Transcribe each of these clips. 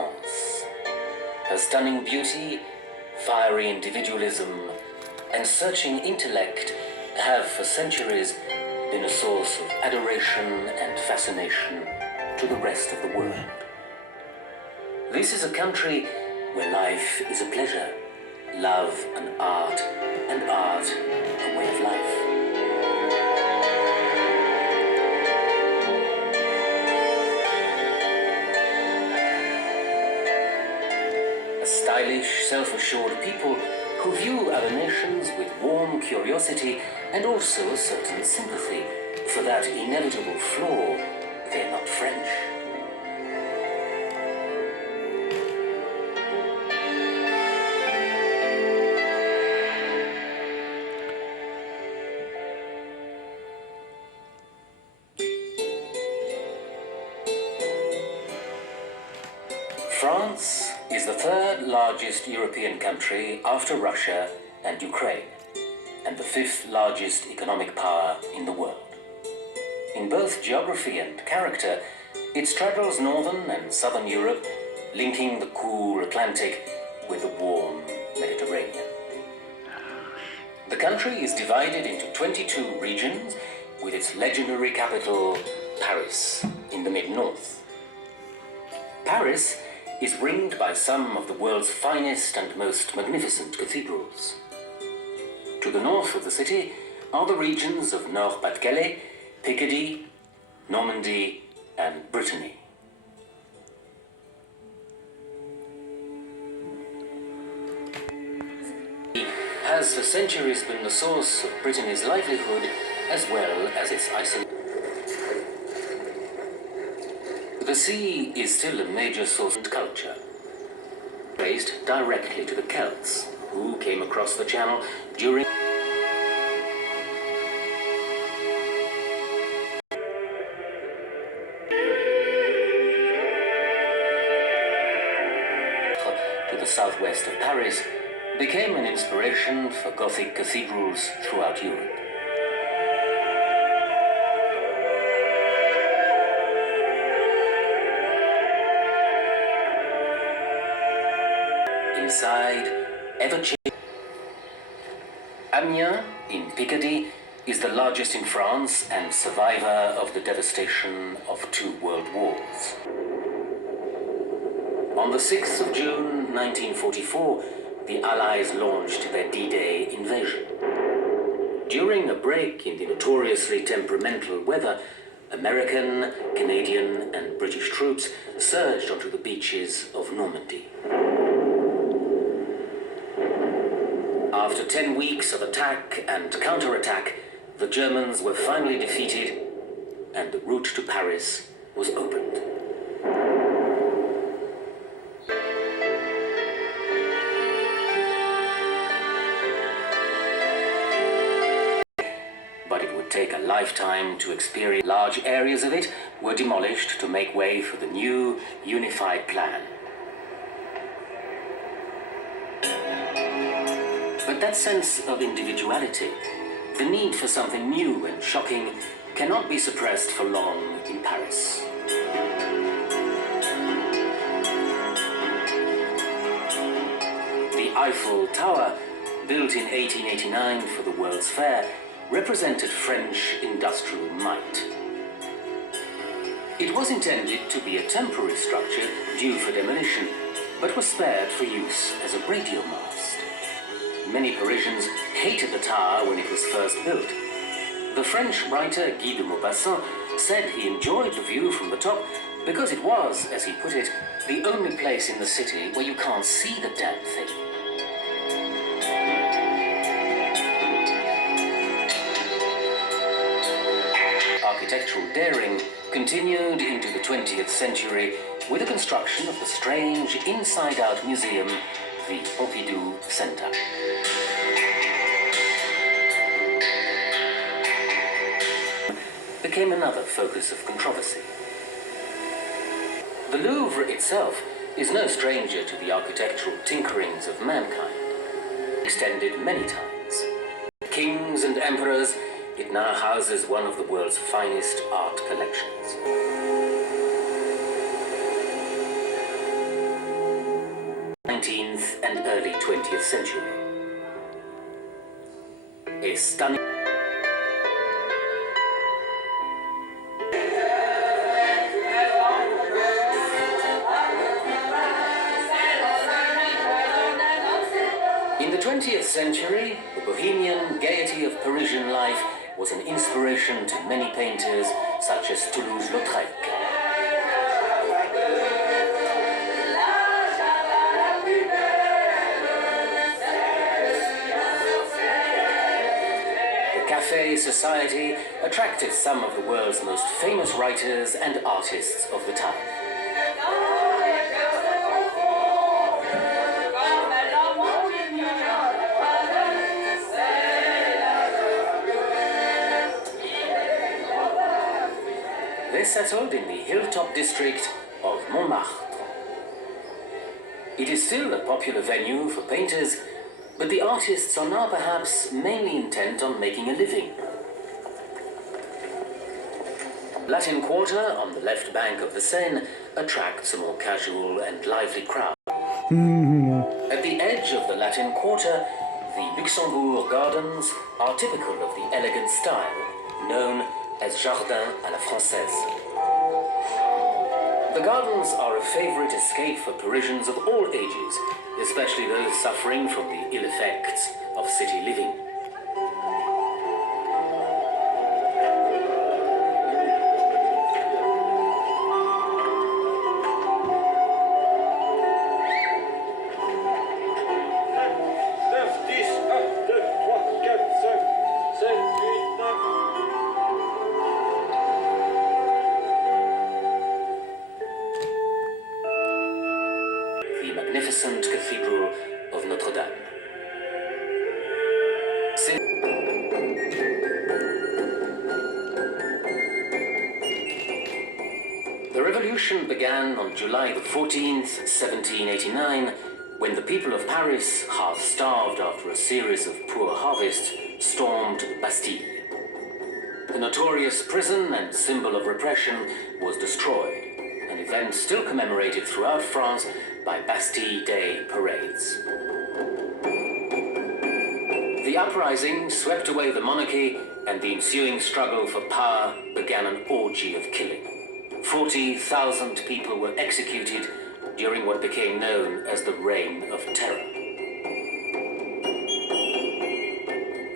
France. Her stunning beauty, fiery individualism, and searching intellect have for centuries been a source of adoration and fascination to the rest of the world. This is a country where life is a pleasure, love an art, and art a way of life. A stylish, self-assured people who view other nations with warm curiosity and also a certain sympathy for that inevitable flaw: they're not French. France is the third largest European country after Russia and Ukraine, and the fifth largest economic power in the world. In both geography and character, it straddles northern and southern Europe, linking the cool Atlantic with the warm Mediterranean. The country is divided into 22 regions, with its legendary capital, Paris, in the mid-north. Paris is ringed by some of the world's finest and most magnificent cathedrals. To the north of the city are the regions of Nord-Pas-de-Calais, Picardy, Normandy, and Brittany. It has for centuries been the source of Brittany's livelihood as well as its isolation. The sea is still a major source of culture, traced directly to the Celts, who came across the Channel during to the southwest of Paris, became an inspiration for Gothic cathedrals throughout Europe. Inside, ever-changing. Amiens, in Picardy, is the largest in France and survivor of the devastation of 2 world wars. On the 6th of June 1944, the Allies launched their D-Day invasion. During a break in the notoriously temperamental weather, American, Canadian, and British troops surged onto the beaches of Normandy. After 10 weeks of attack and counterattack, the Germans were finally defeated, and the route to Paris was opened. But it would take a lifetime to experience. Large areas of it were demolished to make way for the new unified plan. But that sense of individuality, the need for something new and shocking, cannot be suppressed for long in Paris. The Eiffel Tower, built in 1889 for the World's Fair, represented French industrial might. It was intended to be a temporary structure due for demolition, but was spared for use as a radio mast. Many Parisians hated the tower when it was first built. The French writer Guy de Maupassant said he enjoyed the view from the top because it was, as he put it, the only place in the city where you can't see the damn thing. Architectural daring continued into the 20th century with the construction of the strange inside-out museum, the Pompidou Center. Became another focus of controversy. The Louvre itself is no stranger to the architectural tinkerings of mankind. Extended many times. Kings and emperors, it now houses one of the world's finest art collections. 19th and early 20th century. A stunning In the 20th century, the bohemian gaiety of Parisian life was an inspiration to many painters such as Toulouse-Lautrec. The Café Society attracted some of the world's most famous writers and artists of the time. They settled in the hilltop district of Montmartre. It is still a popular venue for painters, but the artists are now perhaps mainly intent on making a living. Latin Quarter, on the left bank of the Seine, attracts a more casual and lively crowd. At the edge of the Latin Quarter, the Luxembourg Gardens are typical of the elegant style, known as Jardin à la Française. The gardens are a favorite escape for Parisians of all ages, especially those suffering from the ill effects of city living. The magnificent Cathedral of Notre-Dame. The revolution began on July the 14th, 1789, when the people of Paris, half-starved after a series of poor harvests, stormed the Bastille. The notorious prison and symbol of repression was destroyed, an event still commemorated throughout France by Bastille Day parades. The uprising swept away the monarchy, and the ensuing struggle for power began an orgy of killing. 40,000 people were executed during what became known as the Reign of Terror.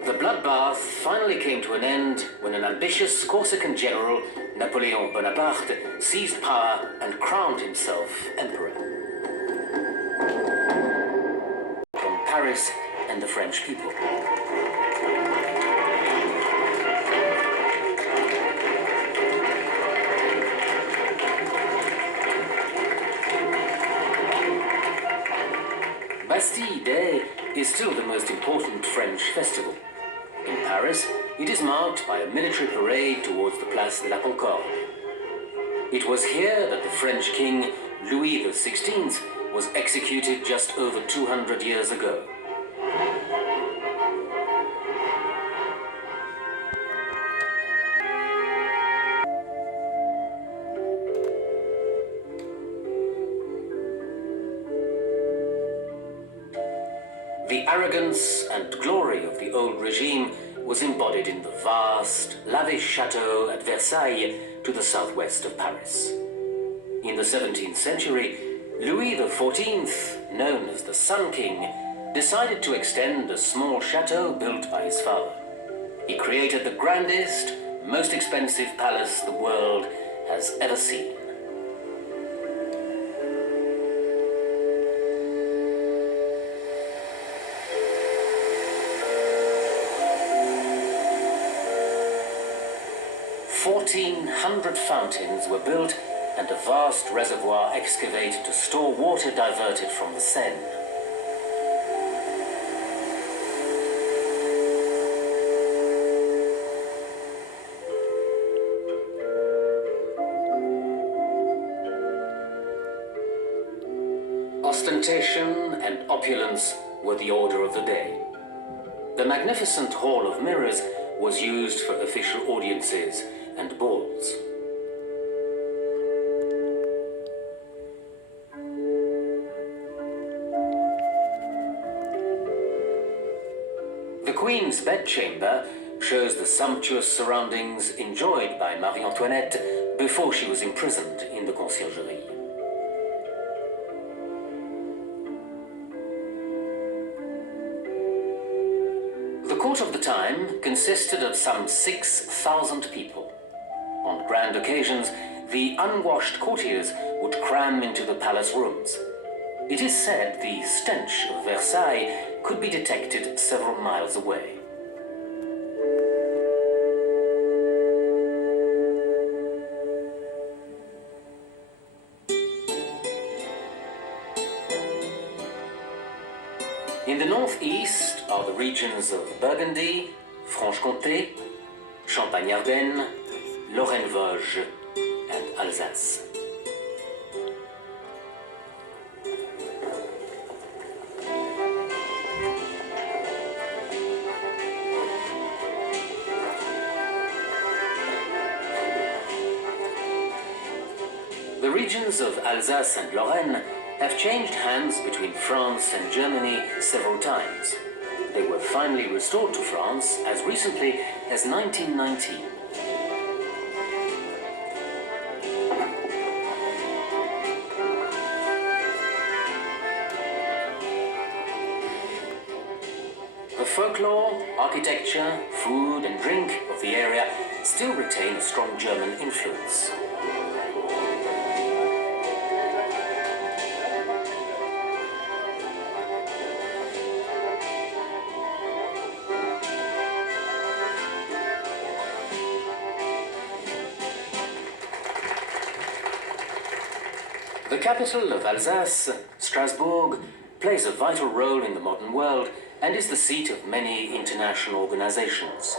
The bloodbath finally came to an end when an ambitious Corsican general, Napoleon Bonaparte, seized power and crowned himself emperor. From Paris and the French people. Bastille Day is still the most important French festival. In Paris, it is marked by a military parade towards the Place de la Concorde. It was here that the French king, Louis XVI, was executed just over 200 years ago. The arrogance and glory of the old regime was embodied in the vast, lavish chateau at Versailles to the southwest of Paris. In the 17th century, Louis XIV, known as the Sun King, decided to extend a small chateau built by his father. He created the grandest, most expensive palace the world has ever seen. "1,400 fountains were built and a vast reservoir excavated to store water diverted from the Seine. Ostentation and opulence were the order of the day. The magnificent Hall of Mirrors was used for official audiences and balls. Queen's bedchamber shows the sumptuous surroundings enjoyed by Marie Antoinette before she was imprisoned in the Conciergerie. The court of the time consisted of some 6,000 people. On grand occasions, the unwashed courtiers would cram into the palace rooms. It is said the stench of Versailles could be detected several miles away. In the northeast are the regions of Burgundy, Franche-Comté, Champagne-Ardenne, Lorraine-Vosges, and Alsace. The regions of Alsace and Lorraine have changed hands between France and Germany several times. They were finally restored to France as recently as 1919. The folklore, architecture, food and drink of the area still retain a strong German influence. The capital of Alsace, Strasbourg, plays a vital role in the modern world and is the seat of many international organizations.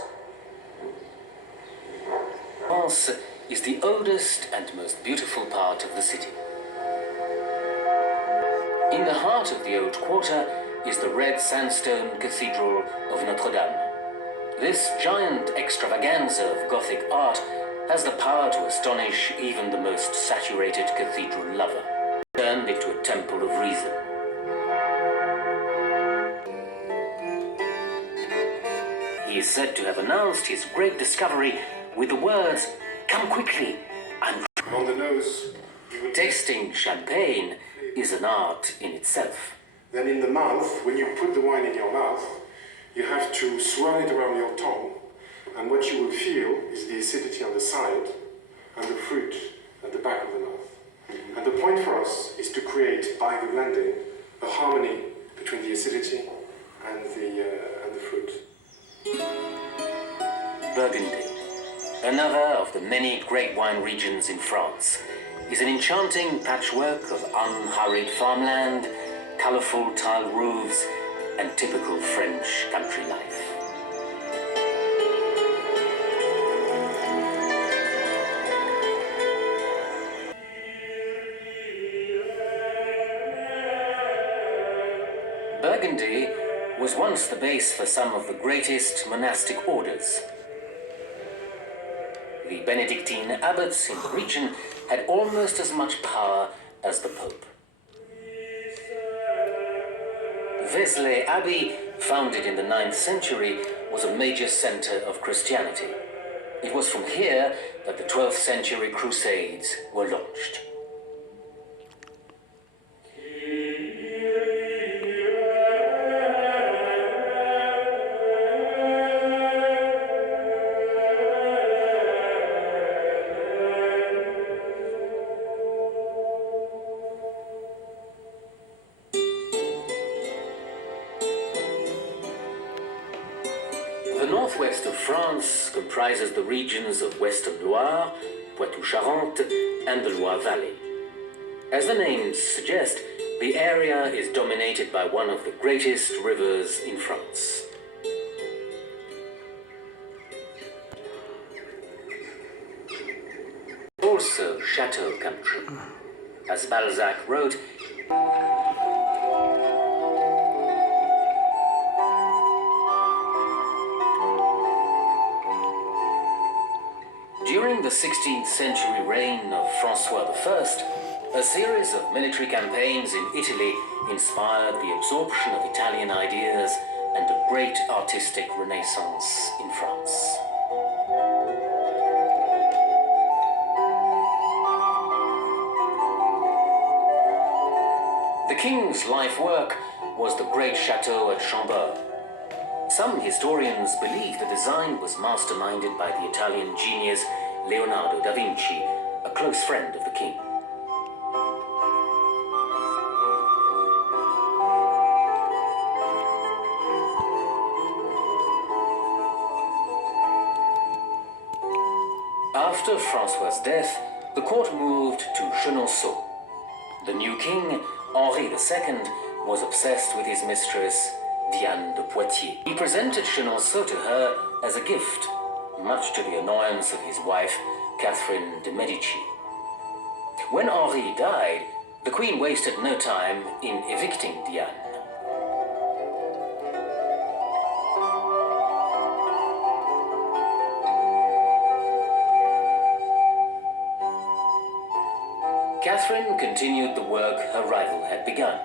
France is the oldest and most beautiful part of the city. In the heart of the old quarter is the red sandstone cathedral of Notre Dame. This giant extravaganza of Gothic art has the power to astonish even the most saturated cathedral lover, turned into a temple of reason. He is said to have announced his great discovery with the words, "Come quickly, I'm..." On the nose, Tasting champagne is an art in itself. then in the mouth, when you put the wine in your mouth, you have to swirl it around your tongue, and what you will feel is the acidity on the side and the fruit at the back of the mouth. And the point for us is to create, by the blending, a harmony between the acidity and the fruit. Burgundy, another of the many great wine regions in France, is an enchanting patchwork of unhurried farmland, colorful tile roofs, and typical French country life. Burgundy was once the base for some of the greatest monastic orders. The Benedictine abbots in the region had almost as much power as the Pope. Vézelay Abbey, founded in the 9th century, was a major center of Christianity. It was from here that the 12th century Crusades were launched. The northwest of France comprises the regions of Western Loire, Poitou-Charentes, and the Loire Valley. As the names suggest, the area is dominated by one of the greatest rivers in France. Also chateau country. As Balzac wrote, during the 16th century reign of François I, a series of military campaigns in Italy inspired the absorption of Italian ideas and a great artistic renaissance in France. The king's life work was the great chateau at Chambord. Some historians believe the design was masterminded by the Italian genius Leonardo da Vinci, a close friend of the king. After Francois' death, the court moved to Chenonceau. The new king, Henri II, was obsessed with his mistress, Diane de Poitiers. He presented Chenonceau to her as a gift, much to the annoyance of his wife, Catherine de' Medici. When Henri died, the queen wasted no time in evicting Diane. Catherine continued the work her rival had begun.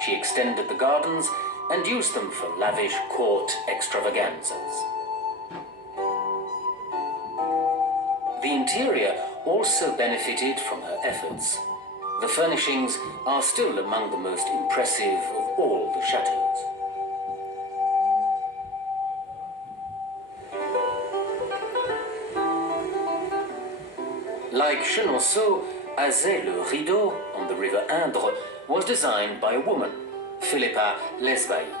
She extended the gardens and used them for lavish court extravaganzas. The interior also benefited from her efforts. The furnishings are still among the most impressive of all the chateaux. Like Chenonceau, Azay-le-Rideau on the river Indre was designed by a woman, Philippa Lesbailly.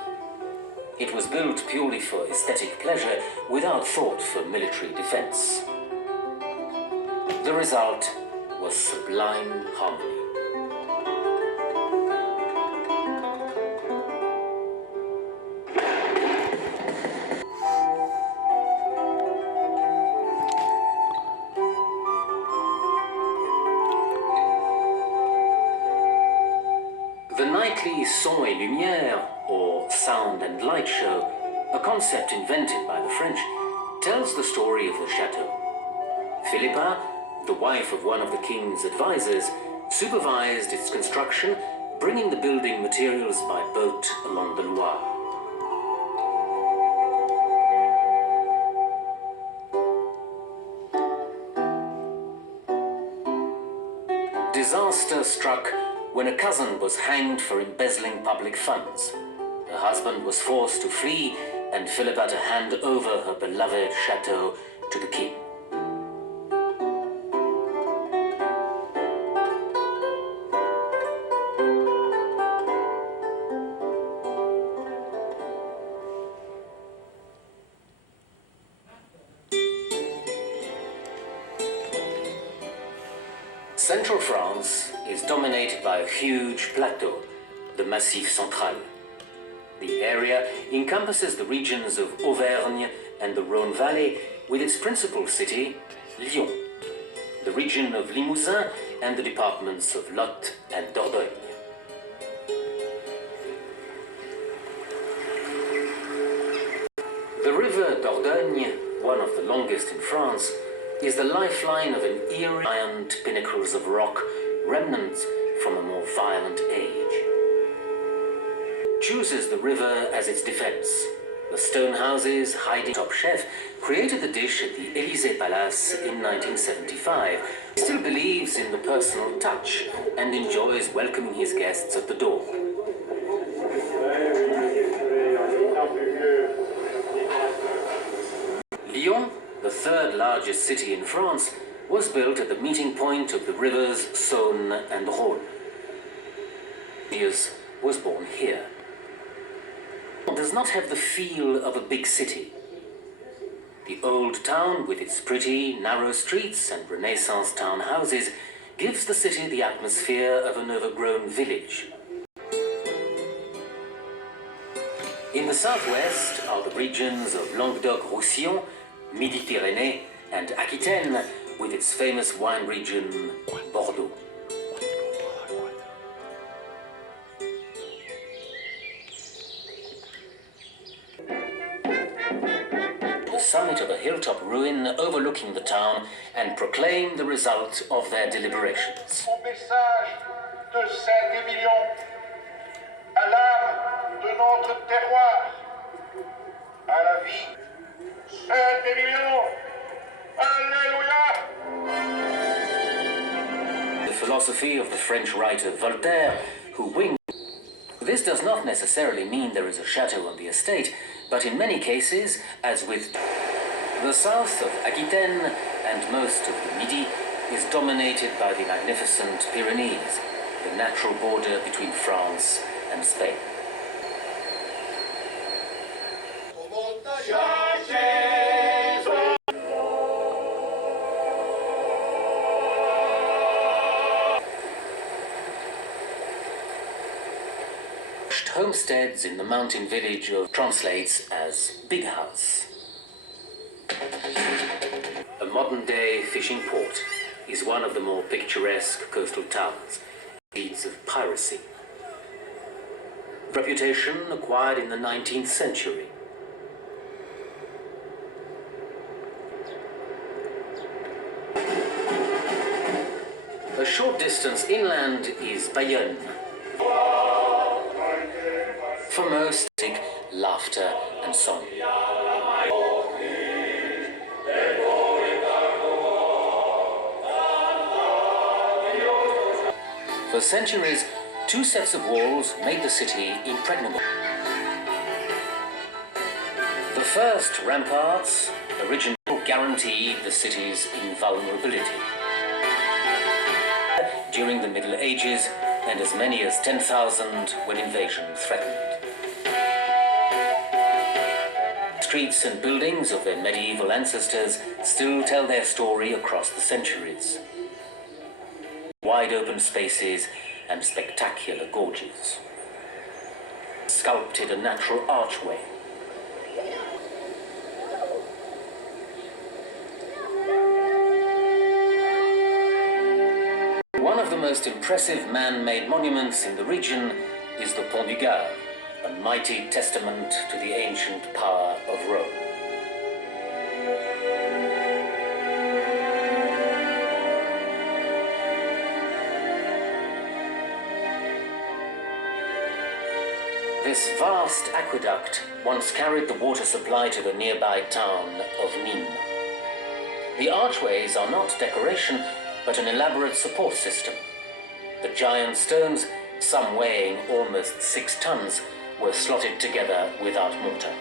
It was built purely for aesthetic pleasure without thought for military defense. The result was sublime harmony. The nightly Son et Lumière, or Sound and Light Show, a concept invented by the French, tells the story of the chateau. Philippa, the wife of one of the king's advisors, supervised its construction, bringing the building materials by boat along the Loire. Disaster struck when a cousin was hanged for embezzling public funds. Her husband was forced to flee, and Philippa to hand over her beloved chateau to the king. Central France is dominated by a huge plateau, the Massif Central. The area encompasses the regions of Auvergne and the Rhône Valley, with its principal city, Lyon, the region of Limousin, and the departments of Lot and Dordogne. The river Dordogne, one of the longest in France, is the lifeline of an eerie giant pinnacles of rock, remnants from a more violent age. Chooses the river as its defense. The stone houses hiding Top Chef created the dish at the Élysée Palace in 1975. He still believes in the personal touch and enjoys welcoming his guests at the door. Lyon, the third largest city in France, was built at the meeting point of the rivers Saône and Rhône. Diaz was born here. It does not have the feel of a big city. The old town, with its pretty, narrow streets and Renaissance townhouses, gives the city the atmosphere of an overgrown village. In the southwest are the regions of Languedoc-Roussillon, Midi-Pyrénées, and Aquitaine, with its famous wine region, Bordeaux. The summit of a hilltop ruin overlooking the town and proclaim the result of their deliberations. Mon message de 5 millions à l'âme de notre terroir. philosophy of the French writer Voltaire, who winged. This does not necessarily mean there is a chateau on the estate, but in many cases, as with the south of Aquitaine and most of the Midi, is dominated by the magnificent Pyrenees, the natural border between France and Spain. Homesteads in the mountain village of translates as Big House. A modern-day fishing port is one of the more picturesque coastal towns, leads of piracy. Reputation acquired in the 19th century. A short distance inland is Bayonne. For most, laughter and song. For centuries, two sets of walls made the city impregnable. The first ramparts, originally guaranteed the city's invulnerability. During the Middle Ages, and as many as 10,000 when invasion threatened. Streets and buildings of their medieval ancestors still tell their story across the centuries. Wide open spaces and spectacular gorges. Sculpted a natural archway. One of the most impressive man-made monuments in the region is the Pont du Gard, a mighty testament to the ancient power of Rome. This vast aqueduct once carried the water supply to the nearby town of Nîmes. The archways are not decoration, but an elaborate support system. The giant stones, some weighing almost 6 tons, were slotted together without mortar.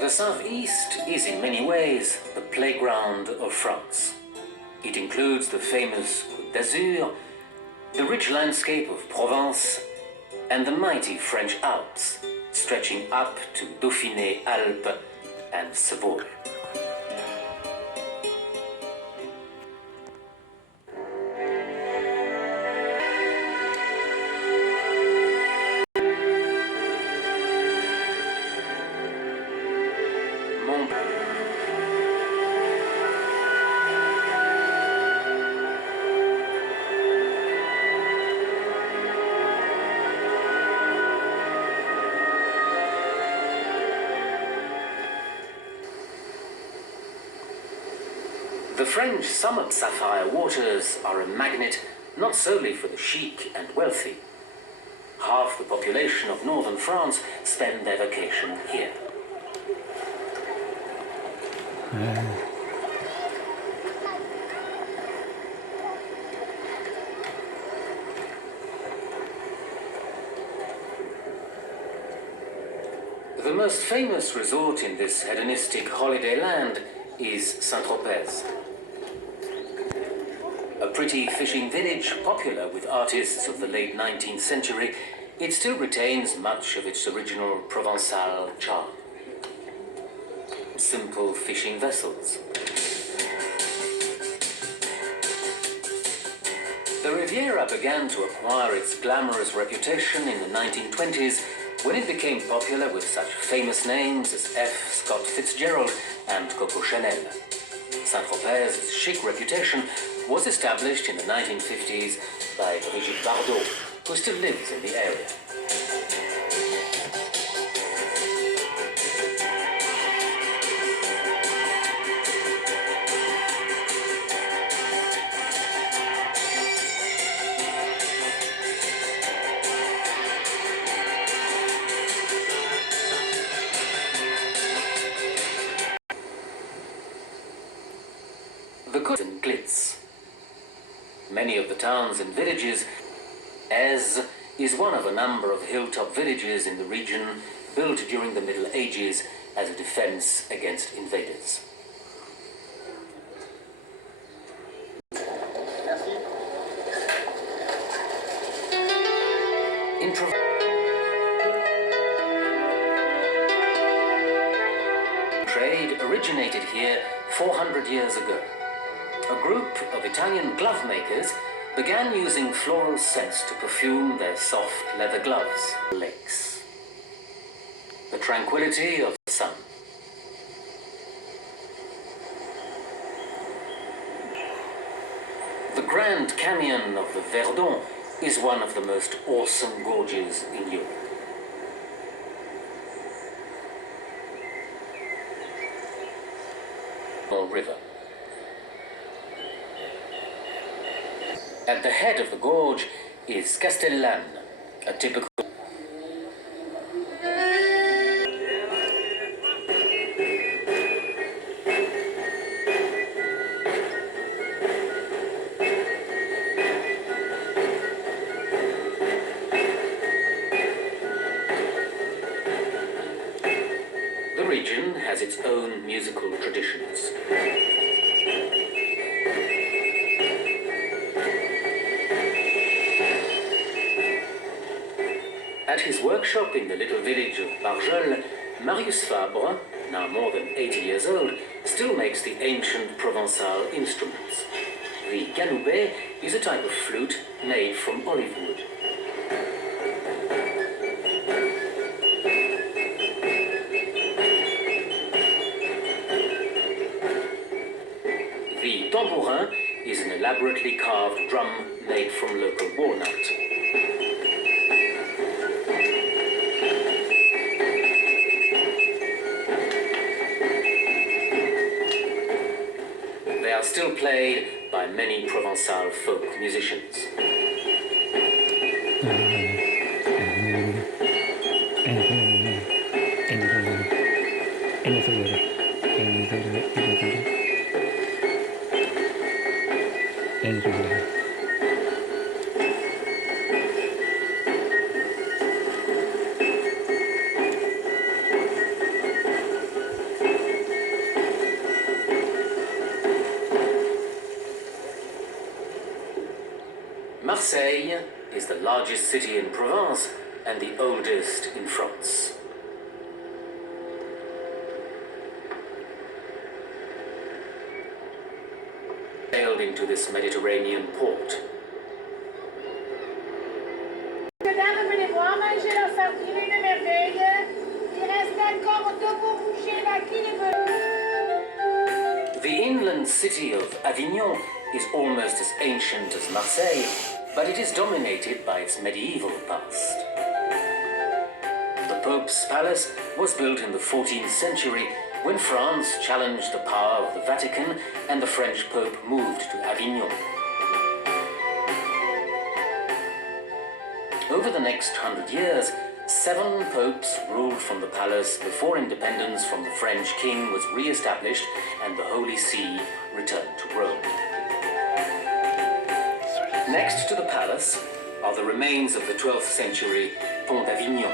The southeast is in many ways the playground of France. It includes the famous Côte d'Azur, the rich landscape of Provence, and the mighty French Alps, stretching up to Dauphiné, Alpes, and Savoy. The French summer sapphire waters are a magnet not solely for the chic and wealthy. Half the population of northern France spend their vacation here. The most famous resort in this hedonistic holiday land is Saint-Tropez. A pretty fishing village popular with artists of the late 19th century, it still retains much of its original Provençal charm. Simple fishing vessels. The Riviera began to acquire its glamorous reputation in the 1920s when it became popular with such famous names as F. Scott Fitzgerald and Coco Chanel. Saint-Tropez's chic reputation was established in the 1950s by Brigitte Bardot, who still lives in the area. the goods and glitz. Many of the towns and villages, Ez is one of a number of hilltop villages in the region built during the Middle Ages as a defense against invaders. Trade originated here 400 years ago. A group of Italian glove makers began using floral scents to perfume their soft leather gloves. Lakes. The tranquility of the sun. The Grand Canyon of the Verdon is one of the most awesome gorges in Europe. River. At the head of the gorge is Castellane, a typical The region has its own musical traditions. At his workshop in the little village of Barjol, Marius Fabre, now more than 80 years old, still makes the ancient Provençal instruments. The ganoubet is a type of flute made from olive wood. The tambourin is an elaborately carved drum made from local walnut. They are still played by many Provençal folk musicians. Marseille is the largest city in Provence and the oldest in France. Sailed into this Mediterranean port. Mesdames, venez voir, manger la sardine, une merveille. Il reste encore deux pour boucher la quille. The inland city of Avignon is almost as ancient as Marseille, but it is dominated by its medieval past. The Pope's palace was built in the 14th century when France challenged the power of the Vatican and the French Pope moved to Avignon. Over the next 100 years, 7 popes ruled from the palace before independence from the French king was re-established and the Holy See returned to Rome. Next to the palace are the remains of the 12th century Pont d'Avignon.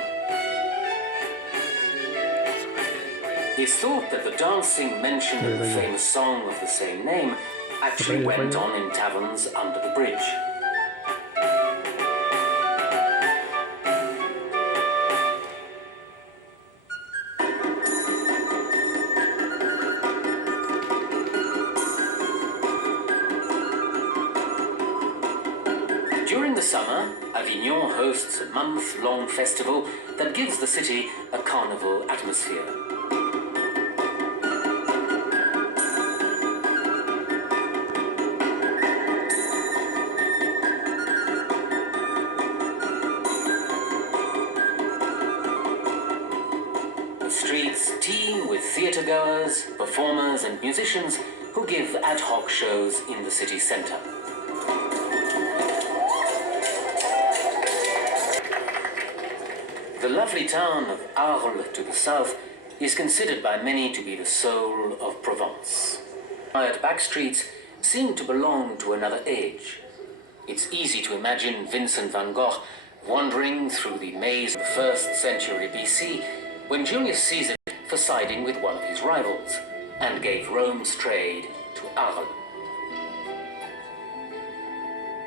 It's thought that the dancing mentioned in the famous song of the same name actually went on in taverns under the bridge. During the summer, Avignon hosts a month-long festival that gives the city a carnival atmosphere. The streets teem with theatre-goers, performers and musicians who give ad hoc shows in the city centre. The lovely town of Arles to the south is considered by many to be the soul of Provence. Quiet back streets seem to belong to another age. It's easy to imagine Vincent van Gogh wandering through the maze of the 1st century BC when Julius Caesar for siding with one of his rivals and gave Rome's trade to Arles.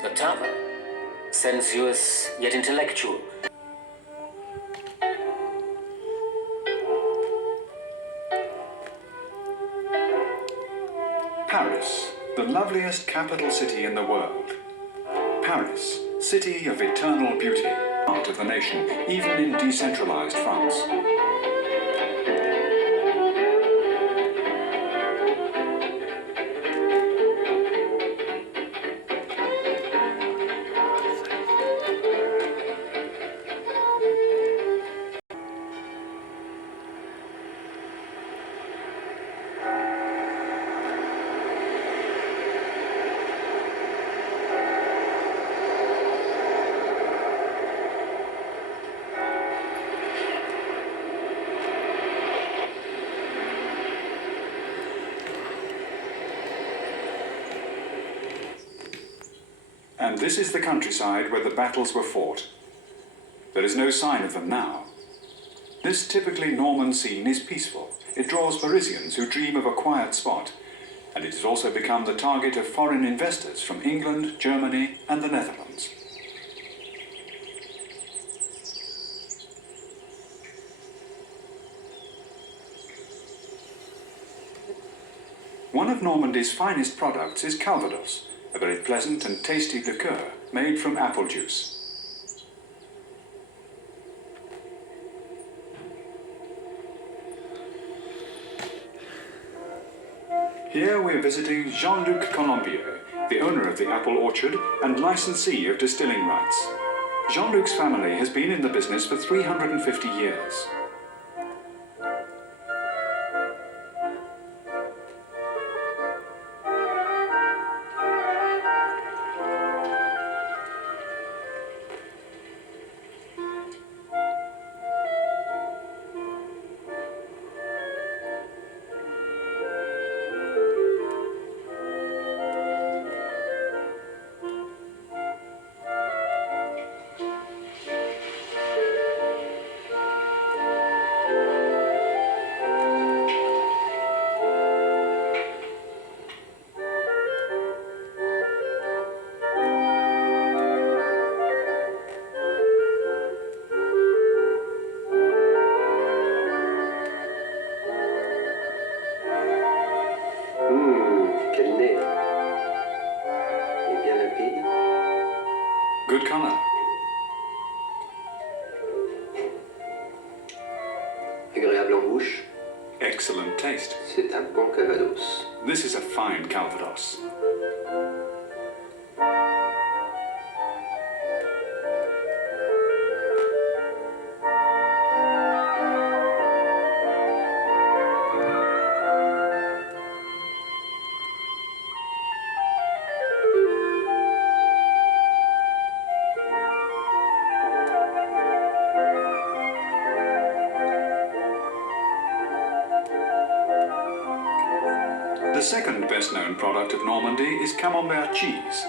The Tava, sensuous yet intellectual. Paris, the loveliest capital city in the world. Paris, city of eternal beauty, heart of the nation, even in decentralized France. And this is the countryside where the battles were fought. There is no sign of them now. This typically Norman scene is peaceful. It draws Parisians who dream of a quiet spot, and it has also become the target of foreign investors from England, Germany, and the Netherlands. One of Normandy's finest products is Calvados, a very pleasant and tasty liqueur made from apple juice. Here we are visiting Jean-Luc Colombier, the owner of the apple orchard and licensee of distilling rights. Jean-Luc's family has been in the business for 350 years. Quel nez. Et bien limpide. Good color. Agréable en bouche. Excellent taste. C'est un bon Calvados. This is a fine Calvados. The second best-known product of Normandy is Camembert cheese.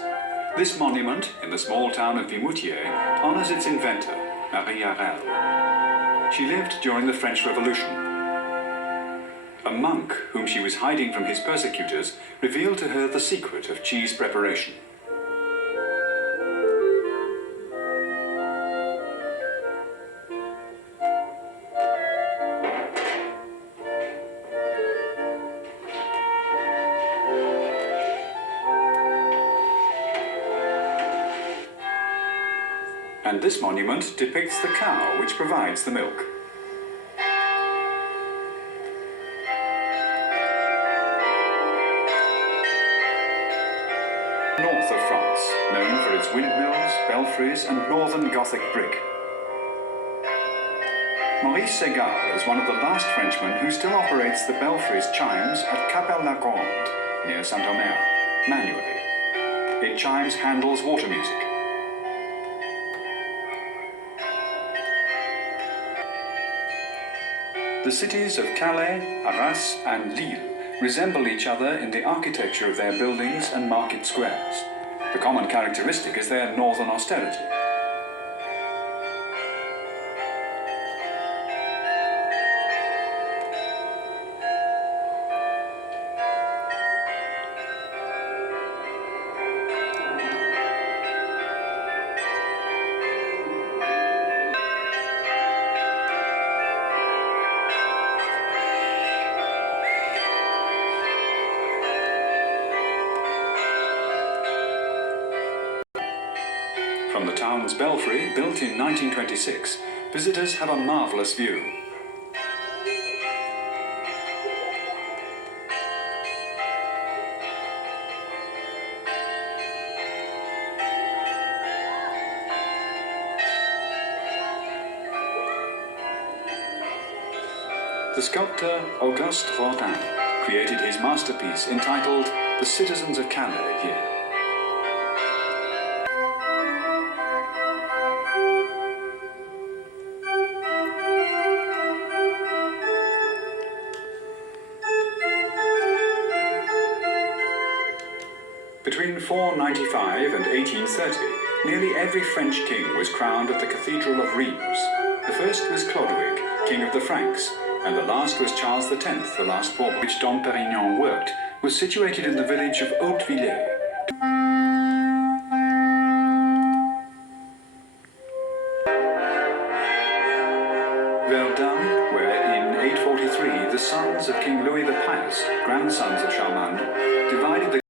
This monument, in the small town of Vimoutiers, honors its inventor, Marie Harel. She lived during the French Revolution. A monk, whom she was hiding from his persecutors, revealed to her the secret of cheese preparation. And this monument depicts the cow which provides the milk. North of France, known for its windmills, belfries and northern Gothic brick. Maurice Segal is one of the last Frenchmen who still operates the belfries chimes at Capelle-la-Grande, near Saint-Omer, manually. It chimes Handel's water music. The cities of Calais, Arras and Lille resemble each other in the architecture of their buildings and market squares. The common characteristic is their northern austerity. From the town's belfry, built in 1926, visitors have a marvellous view. The sculptor Auguste Rodin created his masterpiece entitled The Citizens of Calais here. Between 495 and 1830, nearly every French king was crowned at the Cathedral of Rheims. The first was Chlodwig, king of the Franks, and the last was Charles X, the last Bourbon. Which Dom Perignon worked was situated in the village of Hautevillers. Verdun, where in 843 the sons of King Louis the Pious, grandsons of Charlemagne, divided the...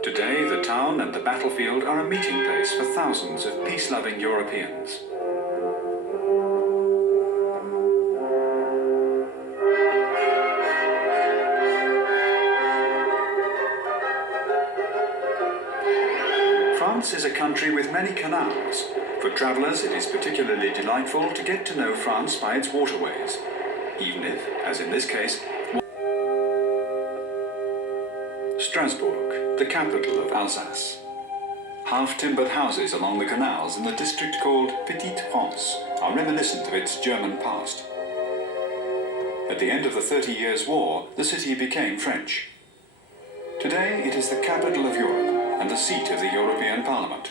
Today, the town and the battlefield are a meeting place for thousands of peace-loving Europeans. France is a country with many canals. For travellers, it is particularly delightful to get to know France by its waterways, even if, as in this case, Strasbourg, the capital of Alsace. Half-timbered houses along the canals in the district called Petite France are reminiscent of its German past. At the end of the 30 Years' War, the city became French. Today, it is the capital of Europe and the seat of the European Parliament.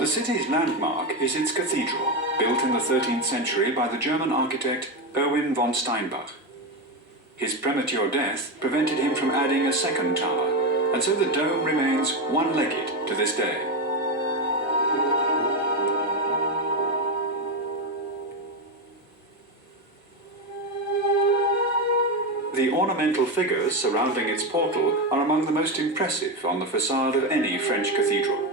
The city's landmark is its cathedral, built in the 13th century by the German architect Erwin von Steinbach. His premature death prevented him from adding a second tower, and so the dome remains one-legged to this day. The ornamental figures surrounding its portal are among the most impressive on the facade of any French cathedral.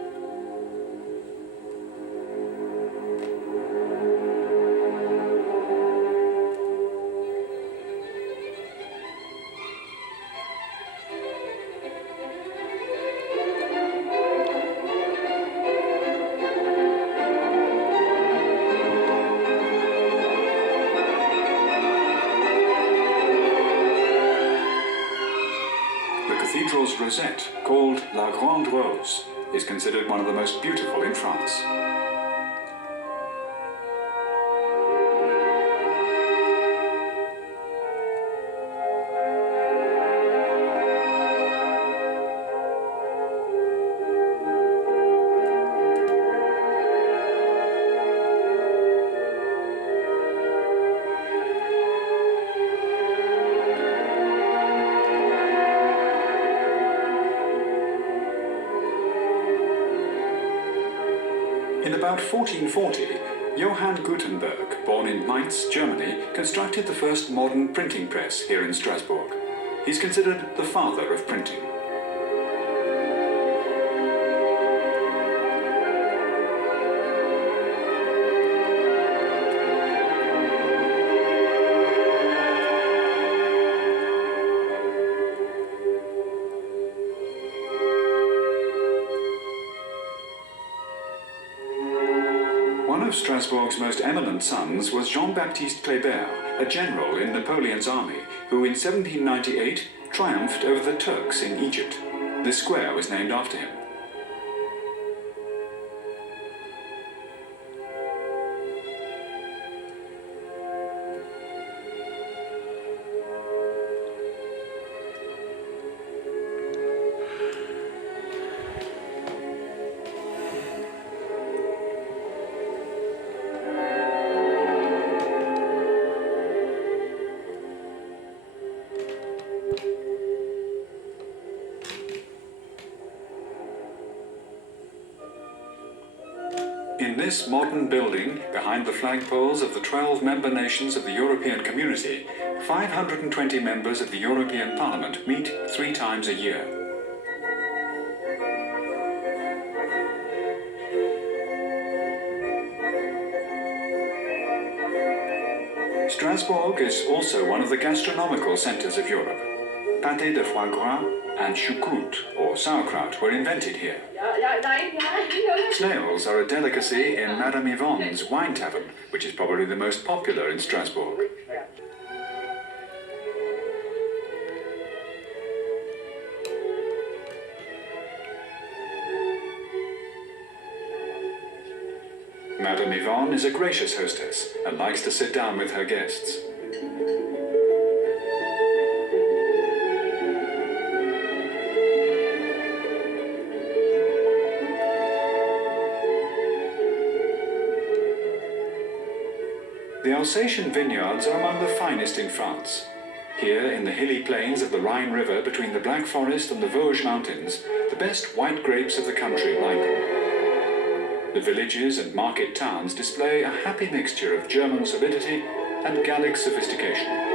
The cathedral's rosette, called La Grande Rose, is considered one of the most beautiful in France. In about 1440, Johann Gutenberg, born in Mainz, Germany, constructed the first modern printing press here in Strasbourg. He's considered the father of printing. Strasbourg's most eminent sons was Jean-Baptiste Kléber, a general in Napoleon's army, who in 1798 triumphed over the Turks in Egypt. This square was named after him. In this modern building, behind the flagpoles of the 12 member nations of the European Community, 520 members of the European Parliament meet 3 times a year. Strasbourg is also one of the gastronomical centres of Europe. Pâté de foie gras and choucroute, or sauerkraut, were invented here. Snails are a delicacy in Madame Yvonne's wine tavern, which is probably the most popular in Strasbourg. Madame Yvonne is a gracious hostess and likes to sit down with her guests. The Alsatian vineyards are among the finest in France. Here, in the hilly plains of the Rhine River between the Black Forest and the Vosges Mountains, the best white grapes of the country ripen. The villages and market towns display a happy mixture of German solidity and Gallic sophistication.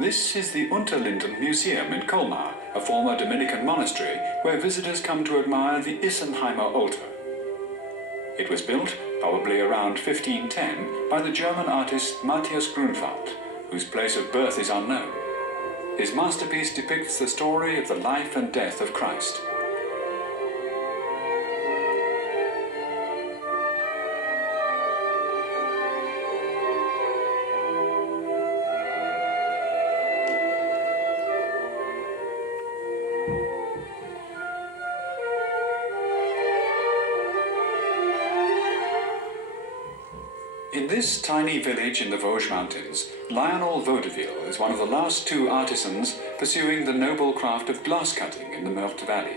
This is the Unterlinden Museum in Colmar, a former Dominican monastery where visitors come to admire the Issenheimer altar. It was built, probably around 1510, by the German artist Matthias Grunwald, whose place of birth is unknown. His masterpiece depicts the story of the life and death of Christ. In this tiny village in the Vosges Mountains, Lionel Vaudeville is one of the last 2 artisans pursuing the noble craft of glass cutting in the Meurthe Valley.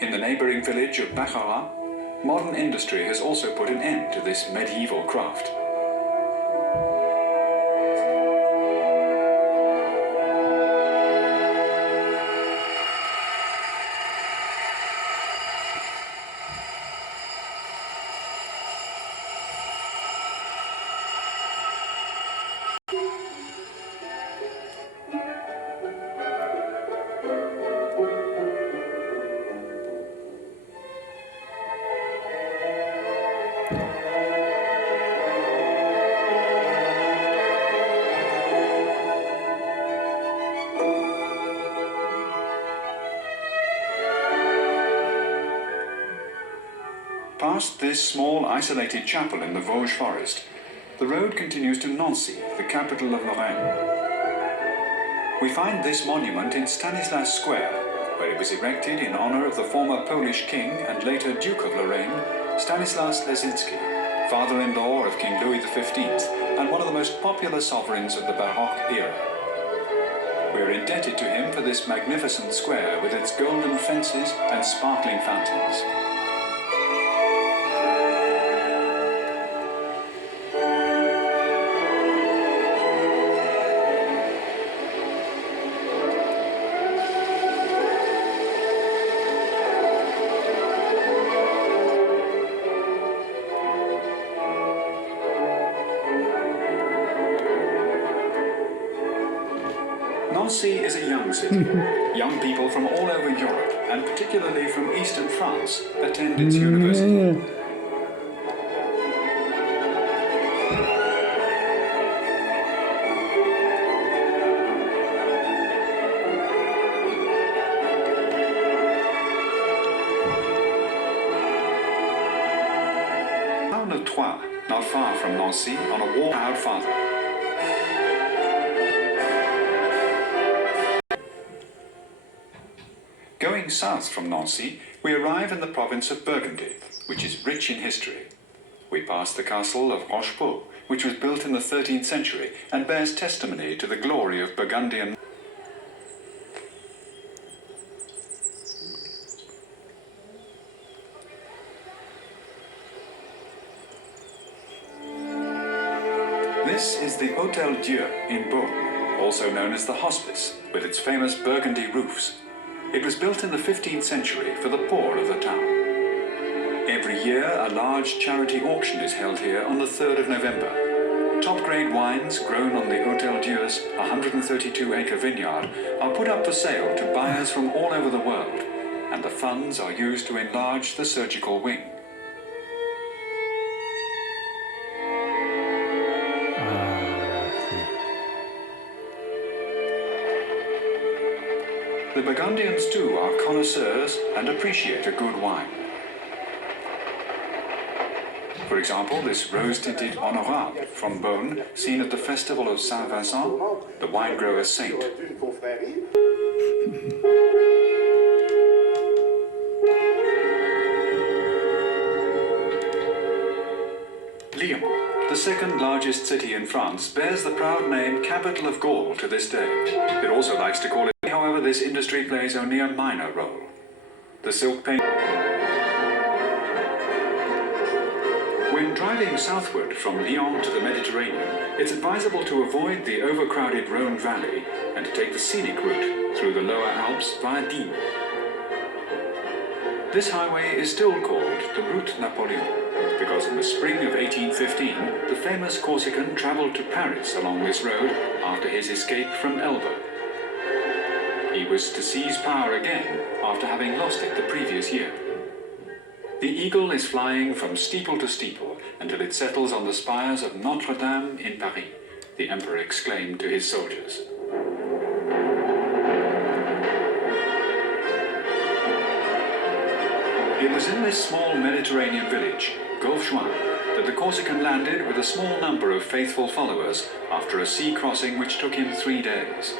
In the neighbouring village of Baccarat, modern industry has also put an end to this medieval craft. Past this small isolated chapel in the Vosges forest, the road continues to Nancy, the capital of Lorraine. We find this monument in Stanislas Square, where it was erected in honor of the former Polish king and later Duke of Lorraine, Stanislas Leszczynski, father-in-law of King Louis XV and one of the most popular sovereigns of the Baroque era. We are indebted to him for this magnificent square with its golden fences and sparkling fountains. Nancy is a young city. Young people from all over Europe, and particularly from eastern France, attend its university. Town of Troyes, not far from Nancy, on a walk out farther. Going south from Nancy, we arrive in the province of Burgundy, which is rich in history. We pass the castle of Rochepot, which was built in the 13th century and bears testimony to the glory of Burgundian. This is the Hôtel Dieu in Beaune, also known as the Hospice, with its famous burgundy roofs. It was built in the 15th century for the poor of the town. Every year, a large charity auction is held here on the 3rd of November. Top-grade wines grown on the Hôtel Dieu's 132-acre vineyard are put up for sale to buyers from all over the world, and the funds are used to enlarge the surgical wing. The Burgundians too are connoisseurs and appreciate a good wine. For example, this rose-tinted Honorable from Beaune, seen at the festival of Saint-Vincent, the wine-grower's saint. Lyon, the second largest city in France, bears the proud name Capital of Gaul to this day. It also likes to call it. However, this industry plays only a minor role. The silk paint. When driving southward from Lyon to the Mediterranean, it's advisable to avoid the overcrowded Rhône Valley and to take the scenic route through the lower Alps via Digne. This highway is still called the Route Napoleon, because in the spring of 1815, the famous Corsican travelled to Paris along this road after his escape from Elba. He was to seize power again after having lost it the previous year. The eagle is flying from steeple to steeple until it settles on the spires of Notre Dame in Paris, the emperor exclaimed to his soldiers. It was in this small Mediterranean village, Golfe-Juan, that the Corsican landed with a small number of faithful followers after a sea crossing which took him 3 days.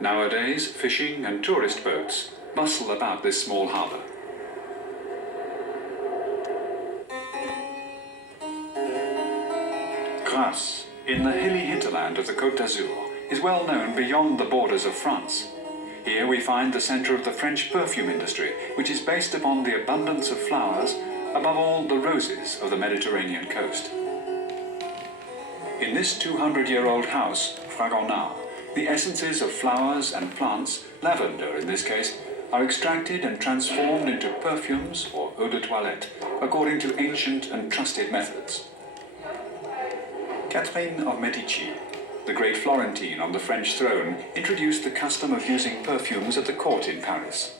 Nowadays, fishing and tourist boats bustle about this small harbour. Grasse, in the hilly hinterland of the Côte d'Azur, is well known beyond the borders of France. Here we find the centre of the French perfume industry, which is based upon the abundance of flowers, above all the roses of the Mediterranean coast. In this 200-year-old house, Fragonard, the essences of flowers and plants, lavender in this case, are extracted and transformed into perfumes or eau de toilette, according to ancient and trusted methods. Catherine of Medici, the great Florentine on the French throne, introduced the custom of using perfumes at the court in Paris.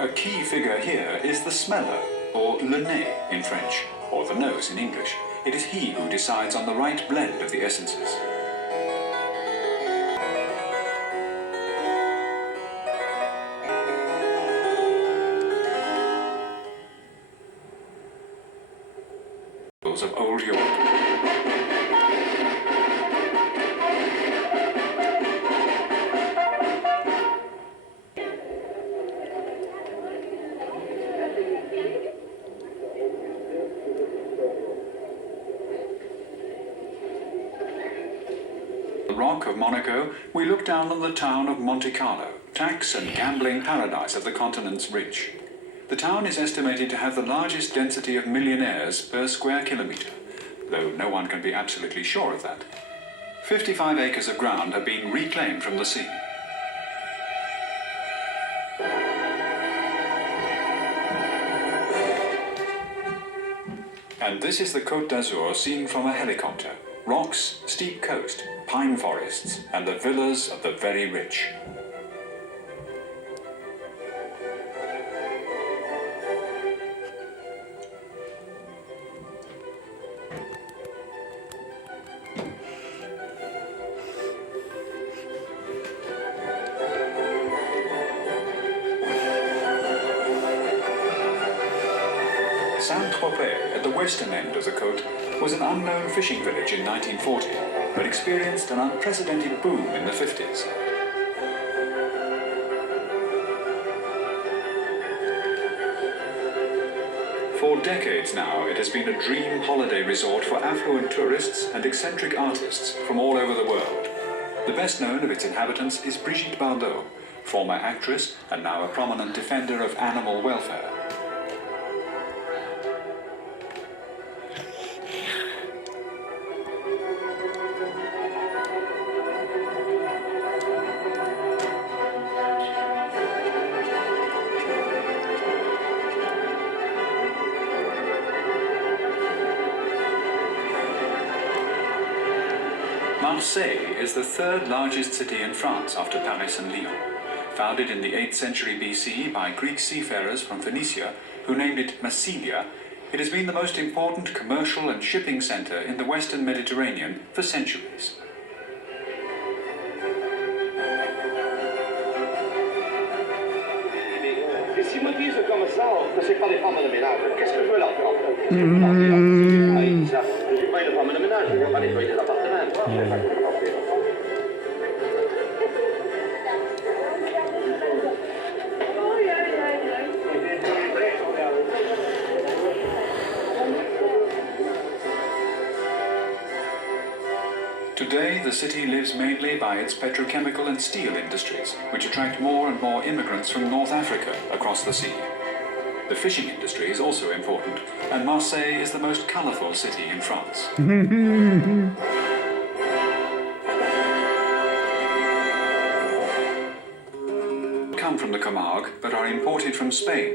A key figure here is the smeller, or le nez in French, or the nose in English. It is he who decides on the right blend of the essences. Of old Europe. dock of Monaco, we look down on the town of Monte Carlo, tax and gambling paradise of the continent's rich. The town is estimated to have the largest density of millionaires per square kilometre, though no one can be absolutely sure of that. 55 acres of ground have been reclaimed from the sea. And this is the Côte d'Azur seen from a helicopter. Rocks, steep coast, pine forests, and the villas of the very rich. Saint-Tropez, at the western end of the Côte, was an unknown fishing village in 1940, but experienced an unprecedented boom in the 50s. For decades now, it has been a dream holiday resort for affluent tourists and eccentric artists from all over the world. The best known of its inhabitants is Brigitte Bardot, former actress and now a prominent defender of animal welfare. Marseille is the third largest city in France after Paris and Lyon. Founded in the 8th century BC by Greek seafarers from Phoenicia, who named it Massilia, it has been the most important commercial and shipping centre in the Western Mediterranean for centuries. Et s'ils me disent comme ça que c'est pas des femmes de ménage, qu'est-ce que je veux leur faire? Je suis pas une femme de ménage, je ne vais pas nettoyer des appartements. Today, the city lives mainly by its petrochemical and steel industries, which attract more and more immigrants from North Africa across the sea. The fishing industry is also important, and Marseille is the most colourful city in France. Come from the Camargue, but are imported from Spain.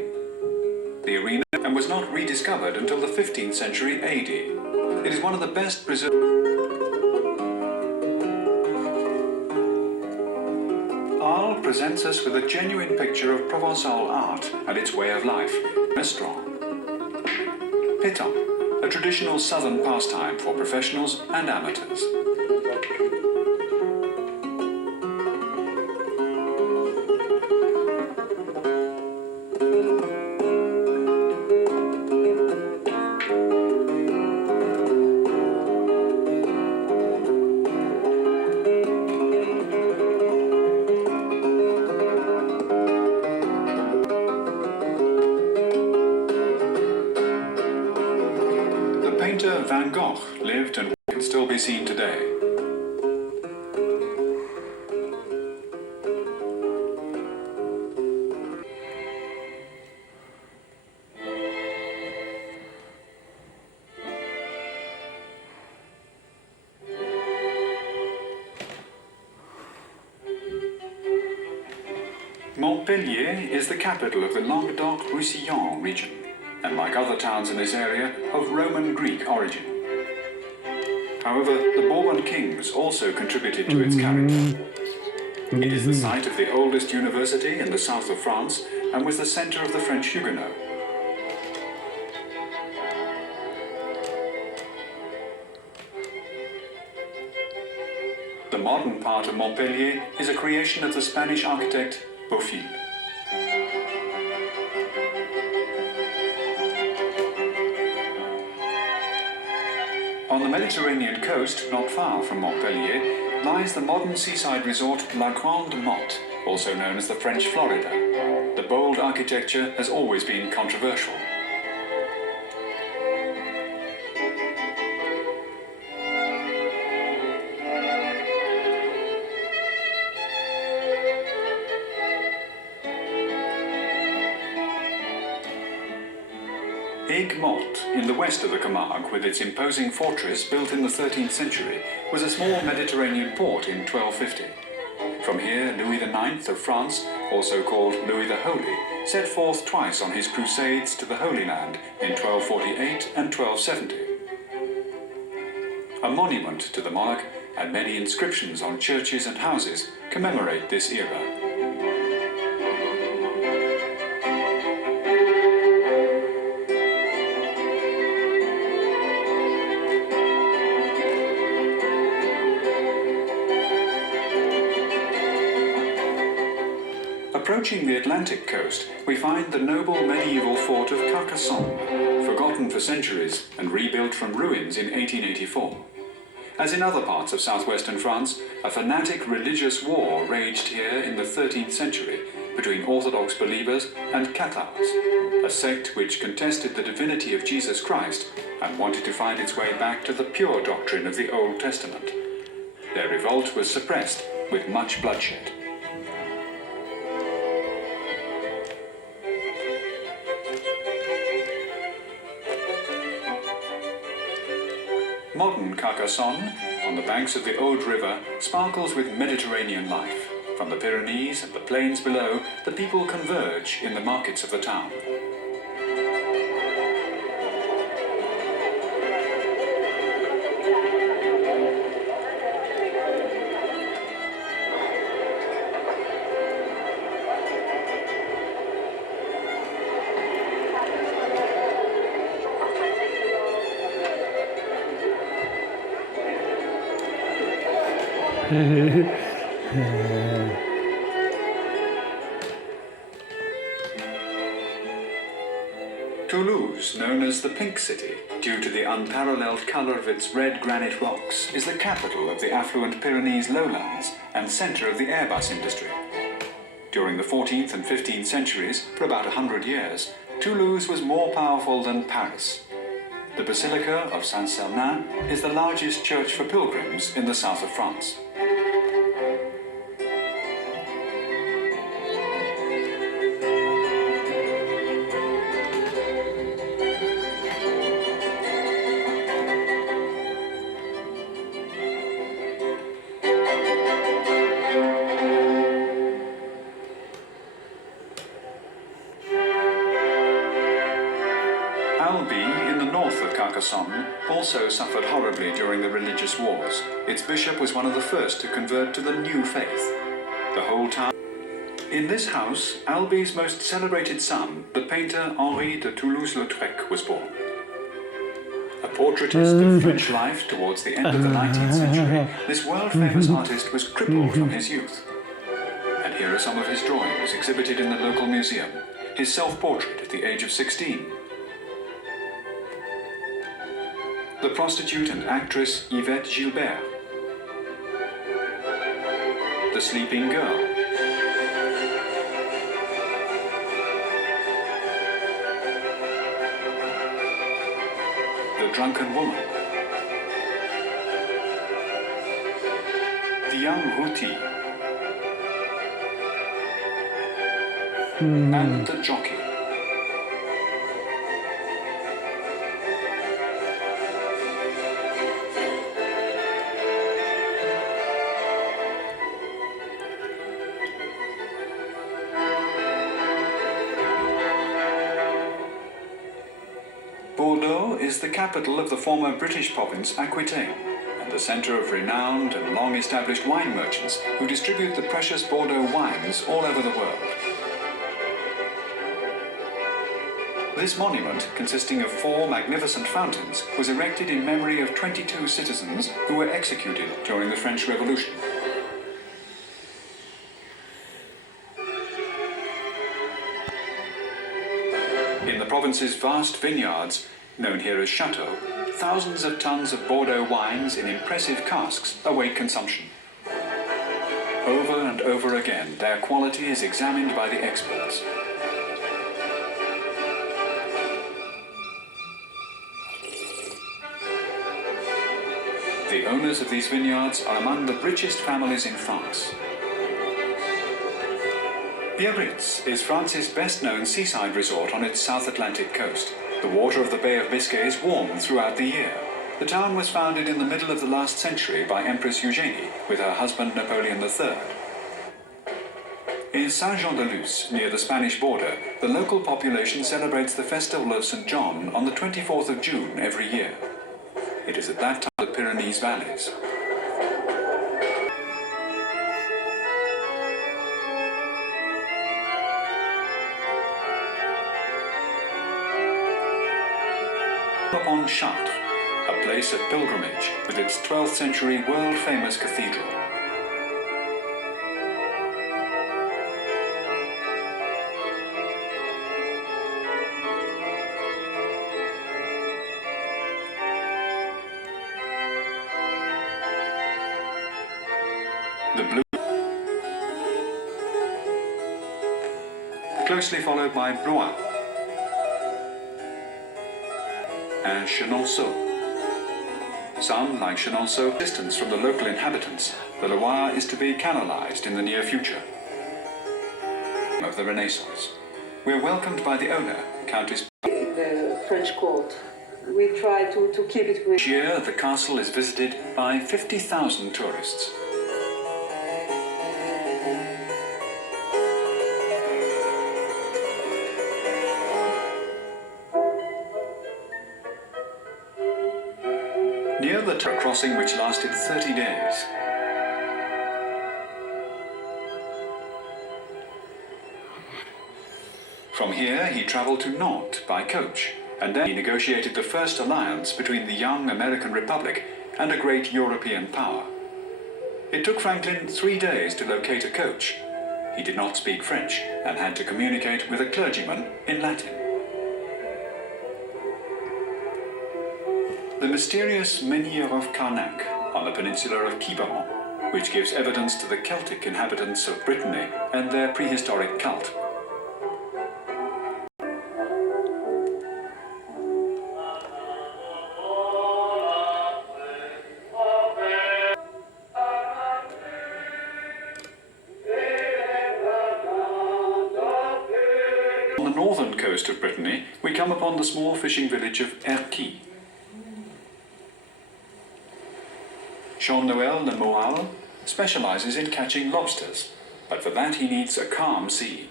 The arena and was not rediscovered until the 15th century AD. It is one of the best preserved. Arles presents us with a genuine picture of Provençal art and its way of life. Restaurant. Pétanque, a traditional southern pastime for professionals and amateurs. Van Gogh lived and can still be seen today. Montpellier is the capital of the Languedoc-Roussillon region, and like other towns in this area, of Roman Greek origin. However, the Bourbon kings also contributed to its character. It is the site of the oldest university in the south of France and was the centre of the French Huguenots. The modern part of Montpellier is a creation of the Spanish architect Bofill. On the Mediterranean coast, not far from Montpellier, lies the modern seaside resort La Grande Motte, also known as the French Florida. The bold architecture has always been controversial. Aigues-Mortes, in the west of the Camargue, with its imposing fortress built in the 13th century, was a small Mediterranean port in 1250. From here, Louis IX of France, also called Louis the Holy, set forth twice on his crusades to the Holy Land in 1248 and 1270. A monument to the monarch and many inscriptions on churches and houses commemorate this era. Approaching the Atlantic coast, we find the noble medieval fort of Carcassonne, forgotten for centuries and rebuilt from ruins in 1884. As in other parts of southwestern France, a fanatic religious war raged here in the 13th century between Orthodox believers and Cathars, a sect which contested the divinity of Jesus Christ and wanted to find its way back to the pure doctrine of the Old Testament. Their revolt was suppressed with much bloodshed. Modern Carcassonne, on the banks of the Aude River, sparkles with Mediterranean life. From the Pyrenees and the plains below, the people converge in the markets of the town. Toulouse, known as the Pink City, due to the unparalleled colour of its red granite rocks, is the capital of the affluent Pyrenees lowlands and centre of the Airbus industry. During the 14th and 15th centuries, for about 100 years, Toulouse was more powerful than Paris. The Basilica of Saint-Sernin is the largest church for pilgrims in the south of France. Albi, in the north of Carcassonne, also suffered horribly during the religious wars. Its bishop was one of the first to convert to the new faith. The whole town. In this house, Albi's most celebrated son, the painter Henri de Toulouse-Lautrec, was born. A portraitist of French life towards the end of the 19th century, this world-famous artist was crippled from his youth. And here are some of his drawings exhibited in the local museum. His self-portrait at the age of 16. The prostitute and actress Yvette Gilbert. The sleeping girl. The drunken woman. The young Routy. And the jockey. Bordeaux is the capital of the former British province Aquitaine, and the centre of renowned and long-established wine merchants who distribute the precious Bordeaux wines all over the world. This monument, consisting of 4 magnificent fountains, was erected in memory of 22 citizens who were executed during the French Revolution. In the province's vast vineyards, known here as chateaux, thousands of tons of Bordeaux wines in impressive casks await consumption. Over and over again, their quality is examined by the experts. The owners of these vineyards are among the richest families in France. Biarritz is France's best-known seaside resort on its South Atlantic coast. The water of the Bay of Biscay is warm throughout the year. The town was founded in the middle of the last century by Empress Eugénie with her husband Napoleon III. In Saint-Jean-de-Luz, near the Spanish border, the local population celebrates the Festival of St. John on the 24th of June every year. It is at that time the Pyrenees valleys. Upon Chartres, a place of pilgrimage with its 12th century world-famous cathedral. The blue, closely followed by Blois and Chenonceau. Some, like Chenonceau, distance from the local inhabitants, the Loire is to be canalized in the near future. Of the Renaissance. We're welcomed by the owner, Countess. The French court. We try to keep it with. Each year, the castle is visited by 50,000 tourists. Near the crossing, which lasted 30 days. From here, he traveled to Nantes by coach, and then he negotiated the first alliance between the young American Republic and a great European power. It took Franklin 3 days to locate a coach. He did not speak French and had to communicate with a clergyman in Latin. The mysterious Menhir of Carnac on the peninsula of Quiberon, which gives evidence to the Celtic inhabitants of Brittany and their prehistoric cult. On the northern coast of Brittany, we come upon the small fishing village of Erquy. Jean-Noël Le Moal specializes in catching lobsters, but for that he needs a calm sea.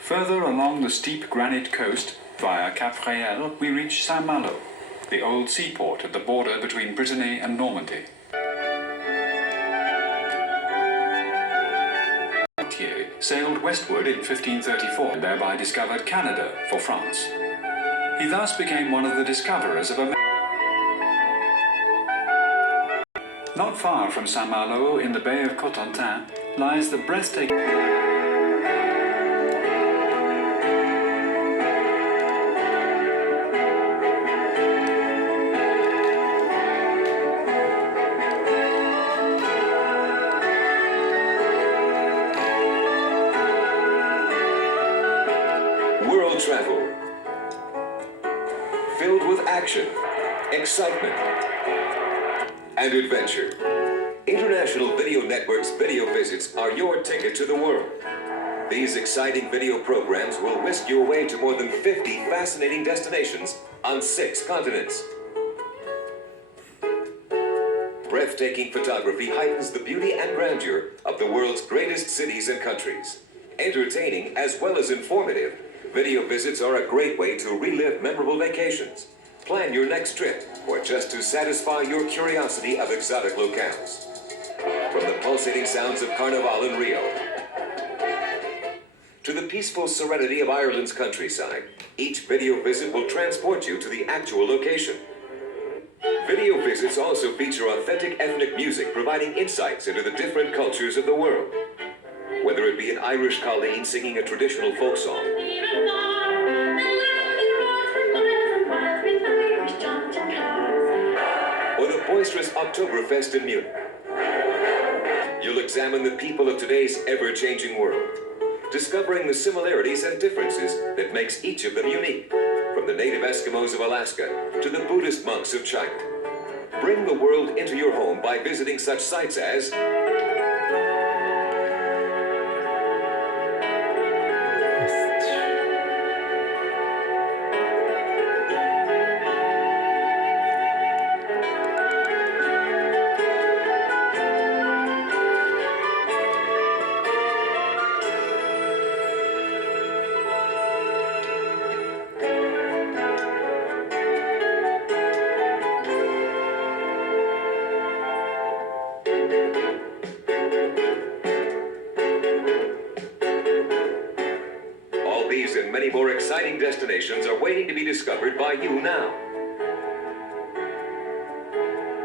Further along the steep granite coast, via Cap Fréhel, we reach Saint-Malo, the old seaport at the border between Brittany and Normandy. Sailed westward in 1534 and thereby discovered Canada for France. He thus became one of the discoverers of America. Not far from Saint-Malo, in the Bay of Cotentin, lies the breathtaking travel, filled with action, excitement, and adventure. International Video Network's video visits are your ticket to the world. These exciting video programs will whisk you away to more than 50 fascinating destinations on 6 continents. Breathtaking photography heightens the beauty and grandeur of the world's greatest cities and countries. Entertaining as well as informative, video visits are a great way to relive memorable vacations, plan your next trip, or just to satisfy your curiosity of exotic locales. From the pulsating sounds of Carnival in Rio to the peaceful serenity of Ireland's countryside, each video visit will transport you to the actual location. Video visits also feature authentic ethnic music, providing insights into the different cultures of the world. Whether it be an Irish colleen singing a traditional folk song, or the boisterous Oktoberfest in Munich, you'll examine the people of today's ever-changing world, discovering the similarities and differences that makes each of them unique, from the native Eskimos of Alaska to the Buddhist monks of China. Bring the world into your home by visiting such sites as All these and many more exciting destinations are waiting to be discovered by you now.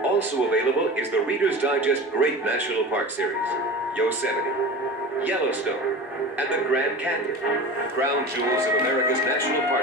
Also available is the Reader's Digest Great National Park Series, Yosemite, Yellowstone, and the Grand Canyon, crown jewels of America's national park